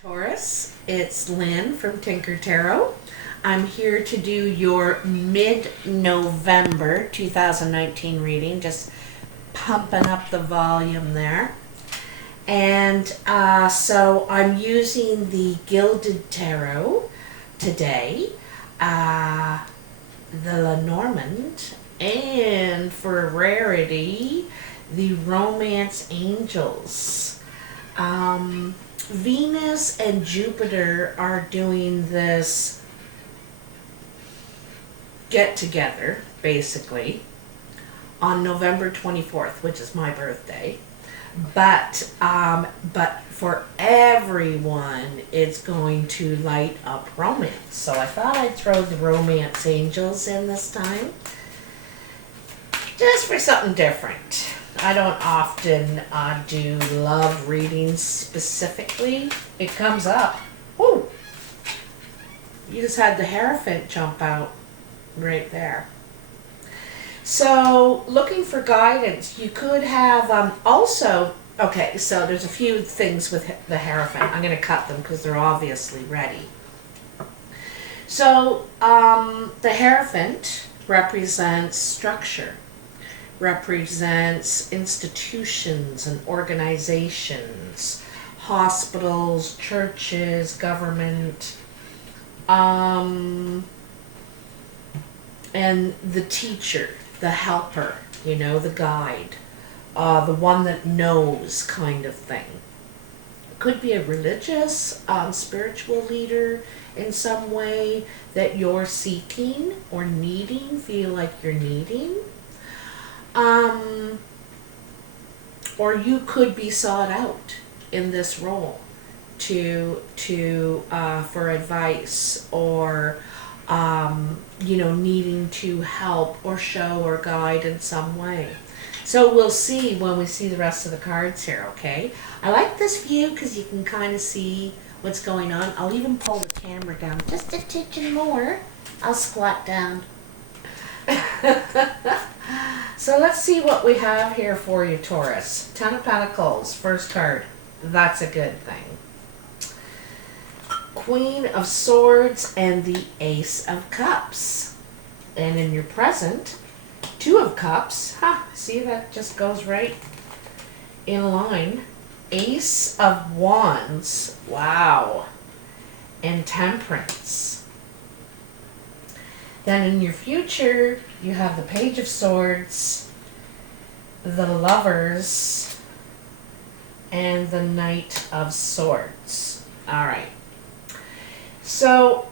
Taurus, it's Lynn from Tinker Tarot. I'm here to do your mid-November 2019 reading, just pumping up the volume there. And so I'm using the Gilded Tarot today, the Lenormand, and for rarity, the Romance Angels. Venus and Jupiter are doing this get together, basically, on November 24th, which is my birthday. But for everyone, it's going to light up romance. So I thought I'd throw the Romance Angels in this time, just for something different. I don't often do love readings specifically. It comes up. Ooh! You just had the Hierophant jump out right there. So, looking for guidance, you could have also, okay, so there's a few things with the Hierophant. I'm going to cut them because they're obviously ready. So, the Hierophant represents structure, represents institutions and organizations, hospitals, churches, government, and the teacher, the helper, the guide, the one that knows kind of thing. It could be a religious, spiritual leader in some way that you're seeking or needing, feel like you're needing. Or you could be sought out in this role for advice or needing to help or show or guide in some way. So we'll see when we see the rest of the cards here, okay? I like this view because you can kind of see what's going on. I'll even pull the camera down just a titch more. I'll squat down. So let's see what we have here for you, Taurus. Ten of Pentacles, first card. That's a good thing. Queen of Swords and the Ace of Cups. And in your present, Two of Cups. See, that just goes right in line. Ace of Wands. Wow. And Temperance. Then in your future, you have the Page of Swords, the Lovers, and the Knight of Swords. All right. So,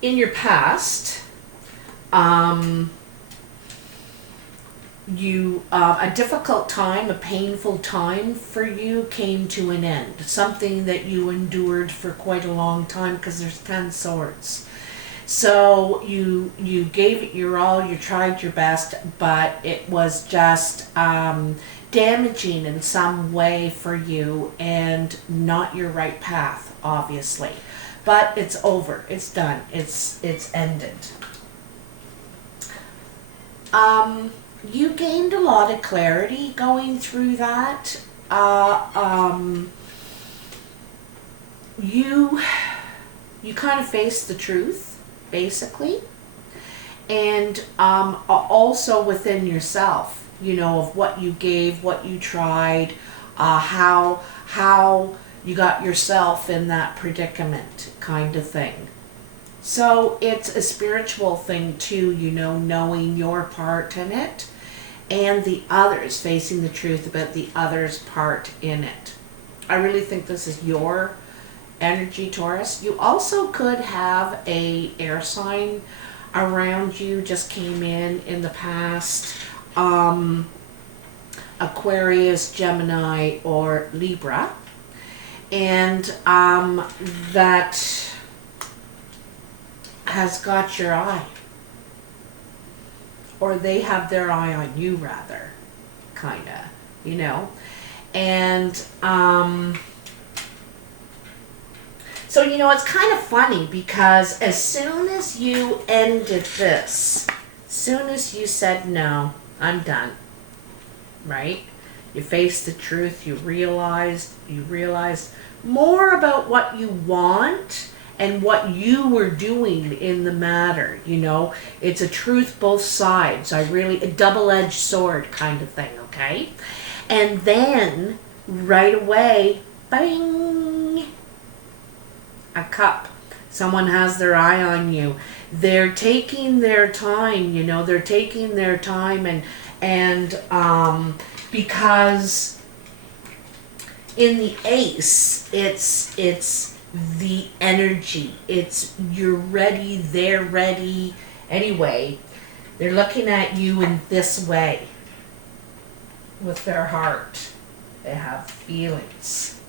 in your past, a difficult time, a painful time for you came to an end. Something that you endured for quite a long time because there's 10 swords. So you gave it your all, you tried your best, but it was just damaging in some way for you and not your right path, obviously. But it's over. It's done. It's ended. You gained a lot of clarity going through that. You kind of faced the truth, basically, and also within yourself, of what you gave, what you tried, how you got yourself in that predicament kind of thing. So it's a spiritual thing too, knowing your part in it and the others, facing the truth about the others' part in it. I really think this is your energy, Taurus. You also could have a air sign around you, just came in the past. Aquarius, Gemini, or Libra. And that has got your eye. Or they have their eye on you, rather. Kinda, And, so, it's kind of funny because as soon as you ended this, as soon as you said, no, I'm done, right? You faced the truth, you realized more about what you want and what you were doing in the matter, you know. It's a truth both sides. A double-edged sword kind of thing, okay? And then right away, bang, a cup. Someone has their eye on you. They're taking their time, you know, they're taking their time and because in the ace, it's the energy. It's you're ready, they're ready. Anyway, they're looking at you in this way with their heart. They have feelings.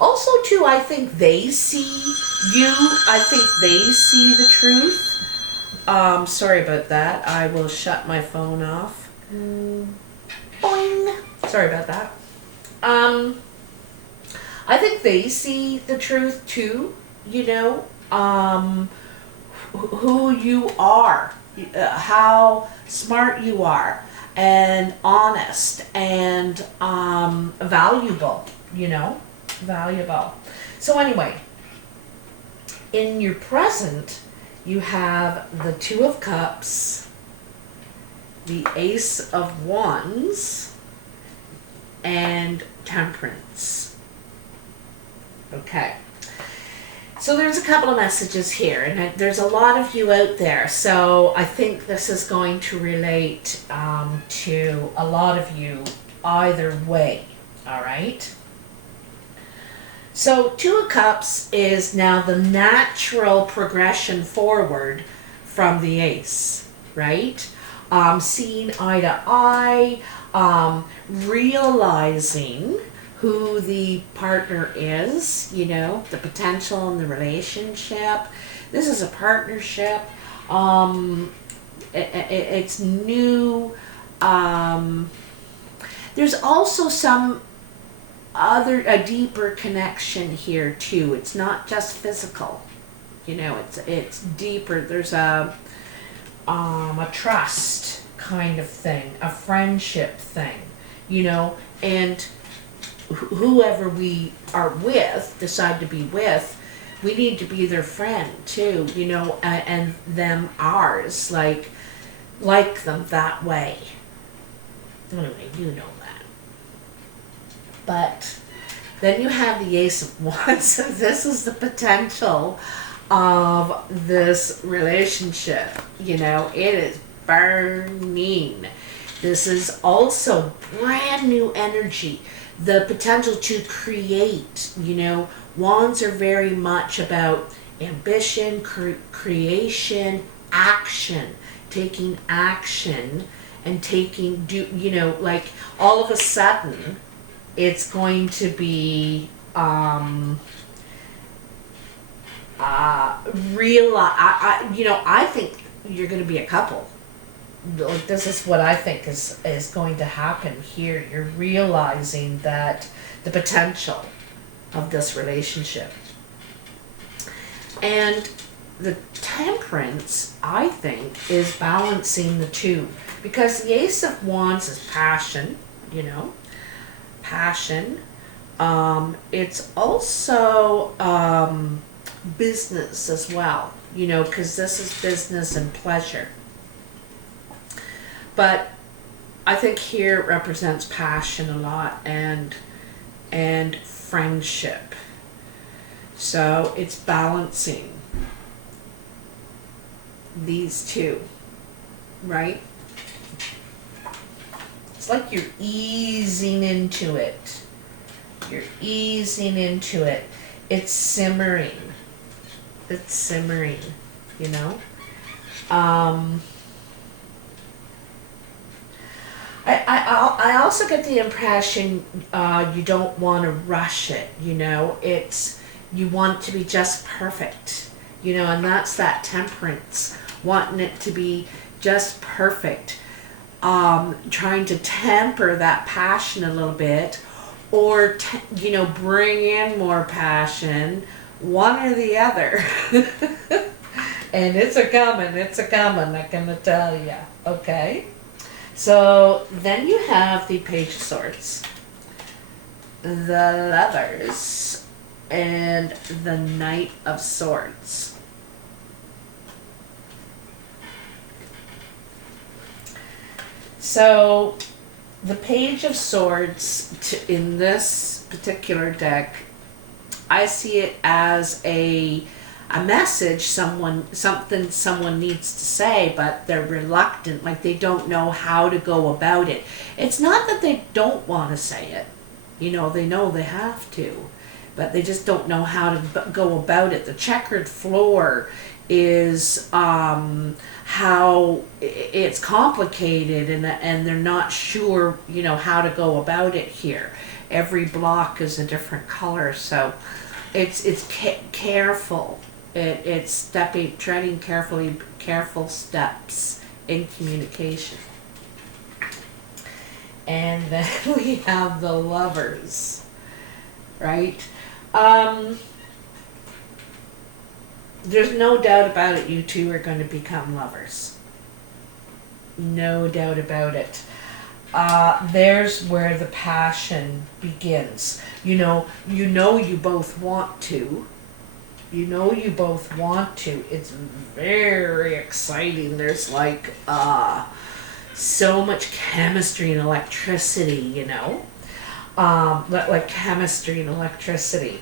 Also, too, I think they see you. I think they see the truth. Sorry about that. I will shut my phone off. Boing. Sorry about that. I think they see the truth too, you know, who you are, how smart you are, and honest, and valuable, you know, valuable. So anyway, in your present, you have the Two of Cups, the Ace of Wands, and Temperance. Okay, so there's a couple of messages here, and there's a lot of you out there, so I think this is going to relate to a lot of you either way, all right? So Two of Cups is now the natural progression forward from the Ace, right? Seeing eye to eye, realizing who the partner is, you know, the potential in the relationship. This is a partnership. It's new. There's also a deeper connection here too. It's not just physical, you know. It's deeper. There's a trust kind of thing, a friendship thing, you know, and whoever we are with, decide to be with, we need to be their friend too, you know, and them ours, like them that way. Anyway, you know that. But then you have the Ace of Wands. This is the potential of this relationship, you know. It is burning. This is also brand new energy. The potential to create, you know. Wands are very much about ambition, creation, action, taking action, and you know, like all of a sudden it's going to be real. You know, I think you're going to be a couple. Like, this is what I think is going to happen here. You're realizing that the potential of this relationship. And the Temperance, I think, is balancing the two. Because the Ace of Wands is passion, you know, passion. It's also business as well, you know, because this is business and pleasure. But I think here it represents passion a lot and friendship. So it's balancing these two, right? It's like you're easing into it. You're easing into it. It's simmering. It's simmering, you know? I also get the impression you don't want to rush it, you know. You want it to be just perfect, you know, and that's that Temperance, wanting it to be just perfect, trying to temper that passion a little bit, or you know, bring in more passion, one or the other. And it's a coming, I can tell you, okay? So then you have the Page of Swords. the Lovers, and the Knight of Swords. So the Page of Swords in this particular deck, I see it as a message, something someone needs to say, but they're reluctant, like they don't know how to go about it. It's not that they don't want to say it, you know they have to, but they just don't know how to go about it. The checkered floor is how it's complicated, and they're not sure, you know, how to go about it here. Every block is a different color, so it's careful. It's treading careful steps in communication. And then we have the Lovers, right? There's no doubt about it, you two are going to become lovers. No doubt about it. There's where the passion begins. You both want to. You both want to. It's very exciting. There's like so much chemistry and electricity, like chemistry and electricity.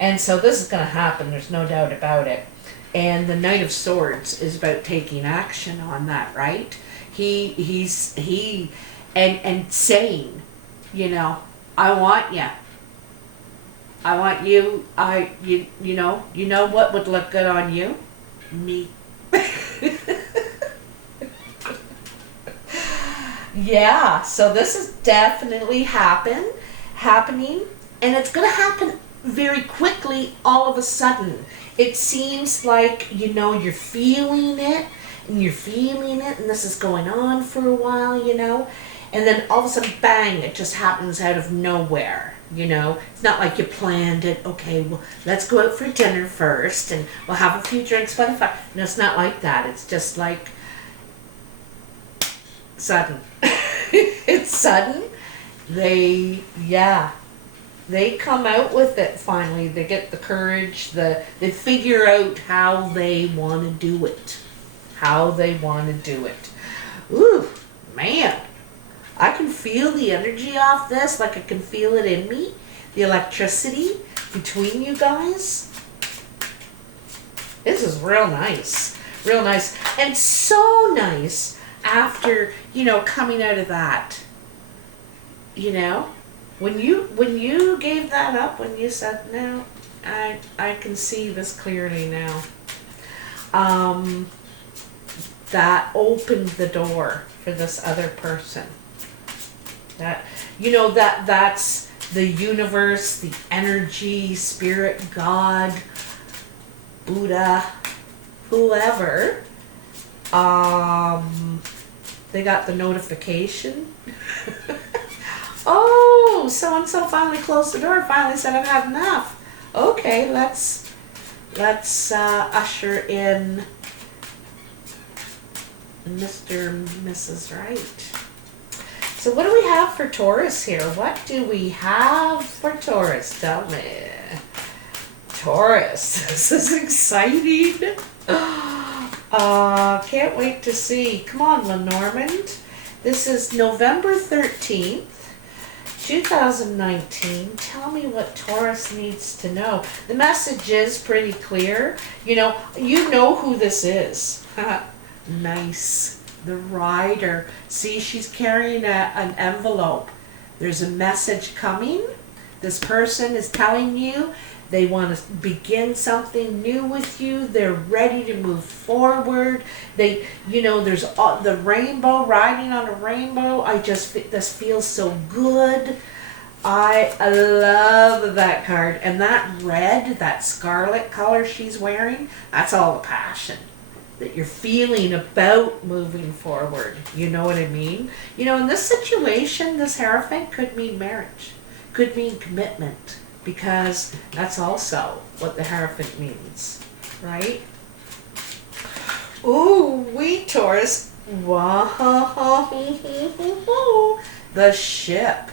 And so this is going to happen. There's no doubt about it. And the Knight of Swords is about taking action on that, right? He's saying, I want you. I want you. You know what would look good on you? Me. Yeah, so this is definitely happening, and it's going to happen very quickly, all of a sudden. It seems like, you're feeling it, and this is going on for a while, and then all of a sudden, bang, it just happens out of nowhere, It's not like you planned it. Okay, well, let's go out for dinner first, and we'll have a few drinks by the fire. No, it's not like that. It's just like sudden. It's sudden. They come out with it finally. They get the courage. They figure out how they want to do it. Ooh, man. I can feel the energy off this, like I can feel it in me. The electricity between you guys. This is real nice. Real nice. And so nice after, coming out of that. When you gave that up, when you said, no, I can see this clearly now. That opened the door for this other person. That's the universe, the energy, spirit, God, Buddha, whoever. They got the notification. Oh, so-and-so finally closed the door, finally said I've had enough. Okay, let's usher in Mr. and Mrs. Right. So what do we have for Taurus here? What do we have for Taurus? Tell me. Taurus, this is exciting. Can't wait to see. Come on, Lenormand. This is November 13th, 2019. Tell me what Taurus needs to know. The message is pretty clear. You know who this is. Nice. The Rider. See, she's carrying an envelope. There's a message coming. This person is telling you they want to begin something new with you. They're ready to move forward. There's the rainbow, riding on a rainbow. This feels so good. I love that card. And that red, that scarlet color she's wearing, that's all the passion that you're feeling about moving forward. You know what I mean? In this situation, this Hierophant could mean marriage, could mean commitment, because that's also what the Hierophant means, right? Ooh, we Taurus. The Ship.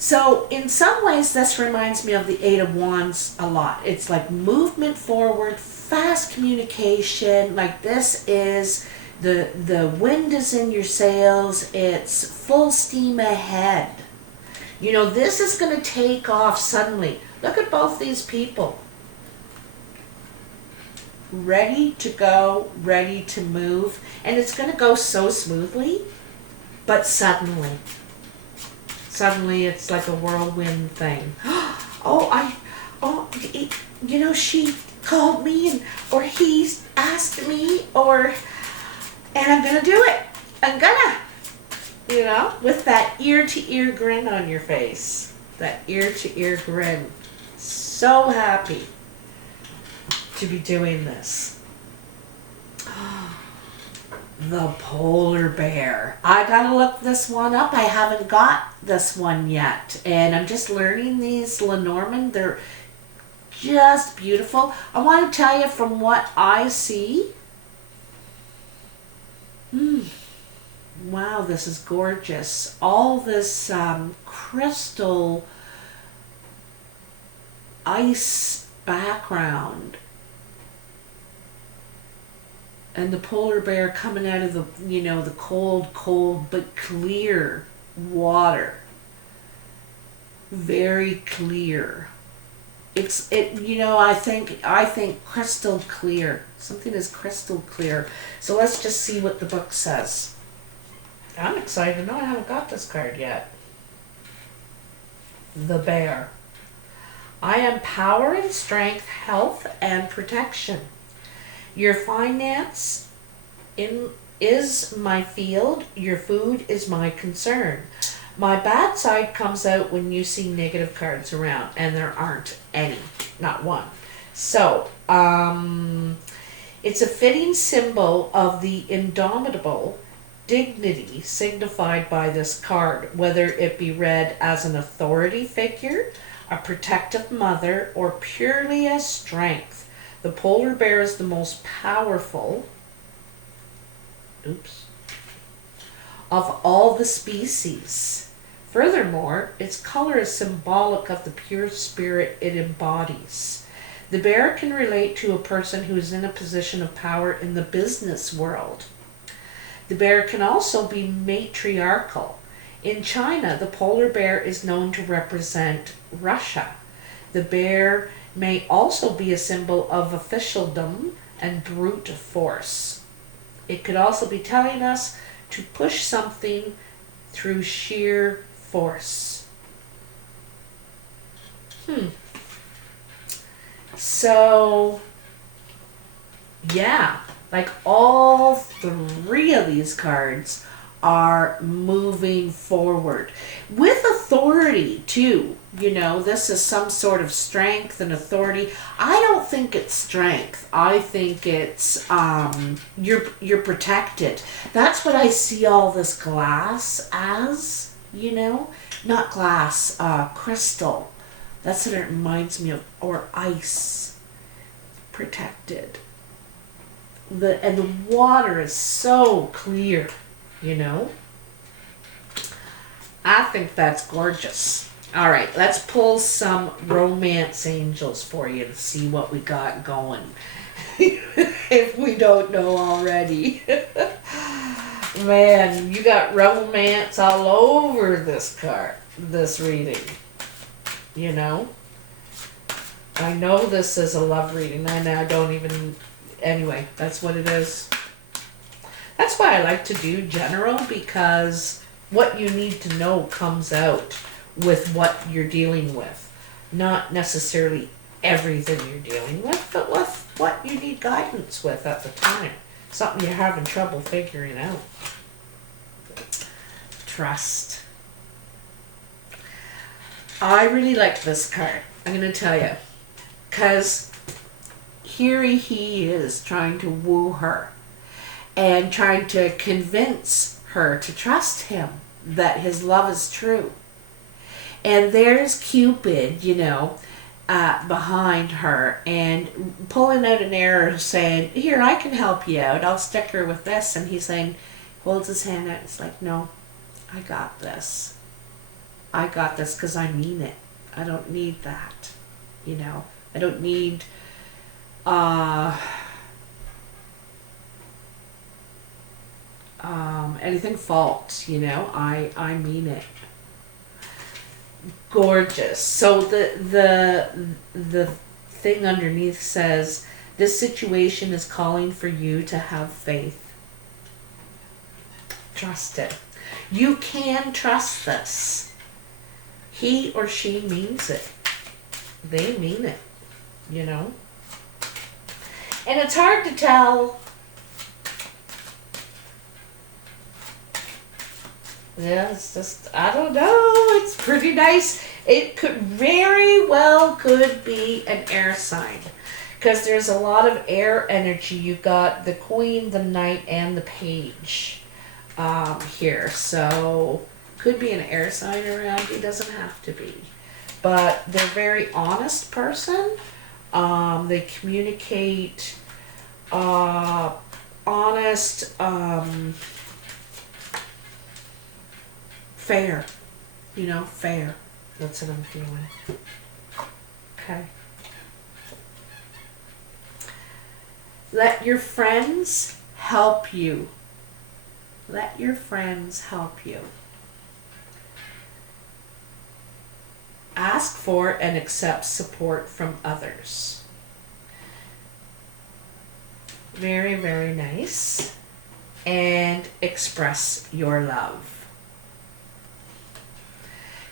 So in some ways, this reminds me of the Eight of Wands a lot. It's like movement forward, fast communication. Like this is the wind is in your sails. It's full steam ahead. You know, this is going to take off suddenly. Look at both these people. Ready to go, ready to move. And it's going to go so smoothly, but suddenly it's like a whirlwind thing. You know, she called me or he asked me and I'm going to do it. I'm gonna. You know, with that ear-to-ear grin on your face. That ear-to-ear grin. So happy to be doing this. The polar bear. I gotta look this one up. I haven't got this one yet. And I'm just learning these Lenormand. They're just beautiful. I want to tell you from what I see. Wow, this is gorgeous. All this crystal ice background. And the polar bear coming out of the, you know, the cold, but clear water. Very clear. You know, I think crystal clear. Something is crystal clear. So let's just see what the book says. I'm excited. No, I haven't got this card yet. The bear. I am power and strength, health and protection. Your finance is my field. Your food is my concern. My bad side comes out when you see negative cards around, and there aren't any, not one. So, it's a fitting symbol of the indomitable dignity signified by this card, whether it be read as an authority figure, a protective mother, or purely as strength. The polar bear is the most powerful of all the species. Furthermore, its color is symbolic of the pure spirit it embodies. The bear can relate to a person who is in a position of power in the business world. The bear can also be matriarchal. In China, the polar bear is known to represent Russia. The bear may also be a symbol of officialdom and brute force. It could also be telling us to push something through sheer force. So, yeah, like all three of these cards are moving forward with authority too. You know, this is some sort of strength and authority. I don't think it's strength. I think it's you're protected. That's what I see all this glass as, you know, not glass, crystal. That's what it reminds me of, or ice. Protected. And the water is so clear. You know? I think that's gorgeous. All right, let's pull some romance angels for you to see what we got going. If we don't know already. Man, you got romance all over this card, this reading. You know? I know this is a love reading, and I don't even... Anyway, that's what it is. That's why I like to do general, because what you need to know comes out with what you're dealing with. Not necessarily everything you're dealing with, but with what you need guidance with at the time. Something you're having trouble figuring out. Trust. I really like this card. I'm going to tell you. Because here he is trying to woo her. And trying to convince her to trust him, that his love is true. And there's Cupid, you know, behind her and pulling out an arrow saying, here, I can help you out. I'll stick her with this. And he's saying, holds his hand out. It's like, no, I got this. I got this because I mean it. I don't need that. You know, I don't need anything false, you know. I mean it. Gorgeous. So the thing underneath says, this situation is calling for you to have faith. Trust it. You can trust this. He or she means it. They mean it, you know. And it's hard to tell. Yeah, it's just, I don't know. It's pretty nice. It could very well could be an air sign, because there's a lot of air energy. You got the Queen, the Knight, and the Page here. So could be an air sign around you. Doesn't have to be. But they're a very honest person. They communicate honest, fair. You know, fair. That's what I'm feeling. Okay. Let your friends help you. Let your friends help you. Ask for and accept support from others. Very, very nice. And express your love.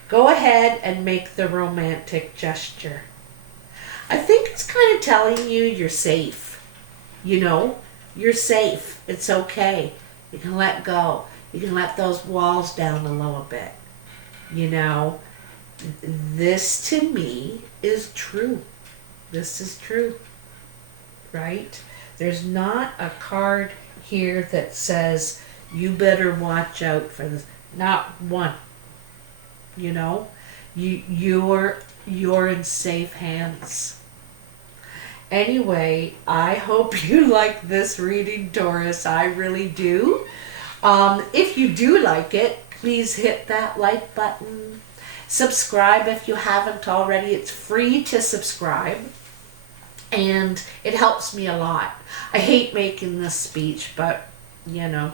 Go ahead and make the romantic gesture. I think it's kind of telling you you're safe. You know, you're safe. It's okay. You can let go. You can let those walls down a little bit. You know, this to me is true. This is true. Right? There's not a card here that says you better watch out for this. Not one. You know, you're in safe hands. Anyway, I hope you like this reading, Taurus. I really do. If you do like it, please hit that like button. Subscribe if you haven't already. It's free to subscribe, and it helps me a lot. I hate making this speech, but you know,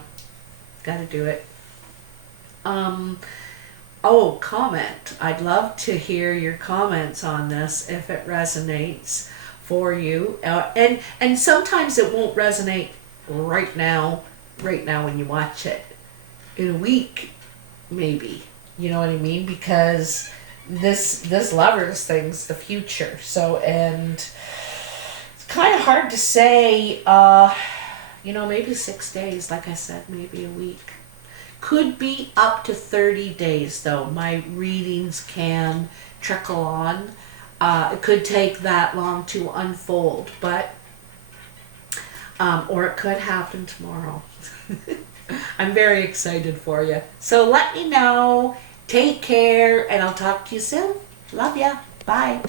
gotta do it. Oh, comment. I'd love to hear your comments on this if it resonates for you. And sometimes it won't resonate right now when you watch it. In a week, maybe. You know what I mean? Because this lovers thing's the future. So, and it's kind of hard to say, you know, maybe 6 days, like I said, maybe a week. Could be up to 30 days, though. My readings can trickle on. It could take that long to unfold, but, or it could happen tomorrow. I'm very excited for you. So let me know. Take care, and I'll talk to you soon. Love ya. Bye.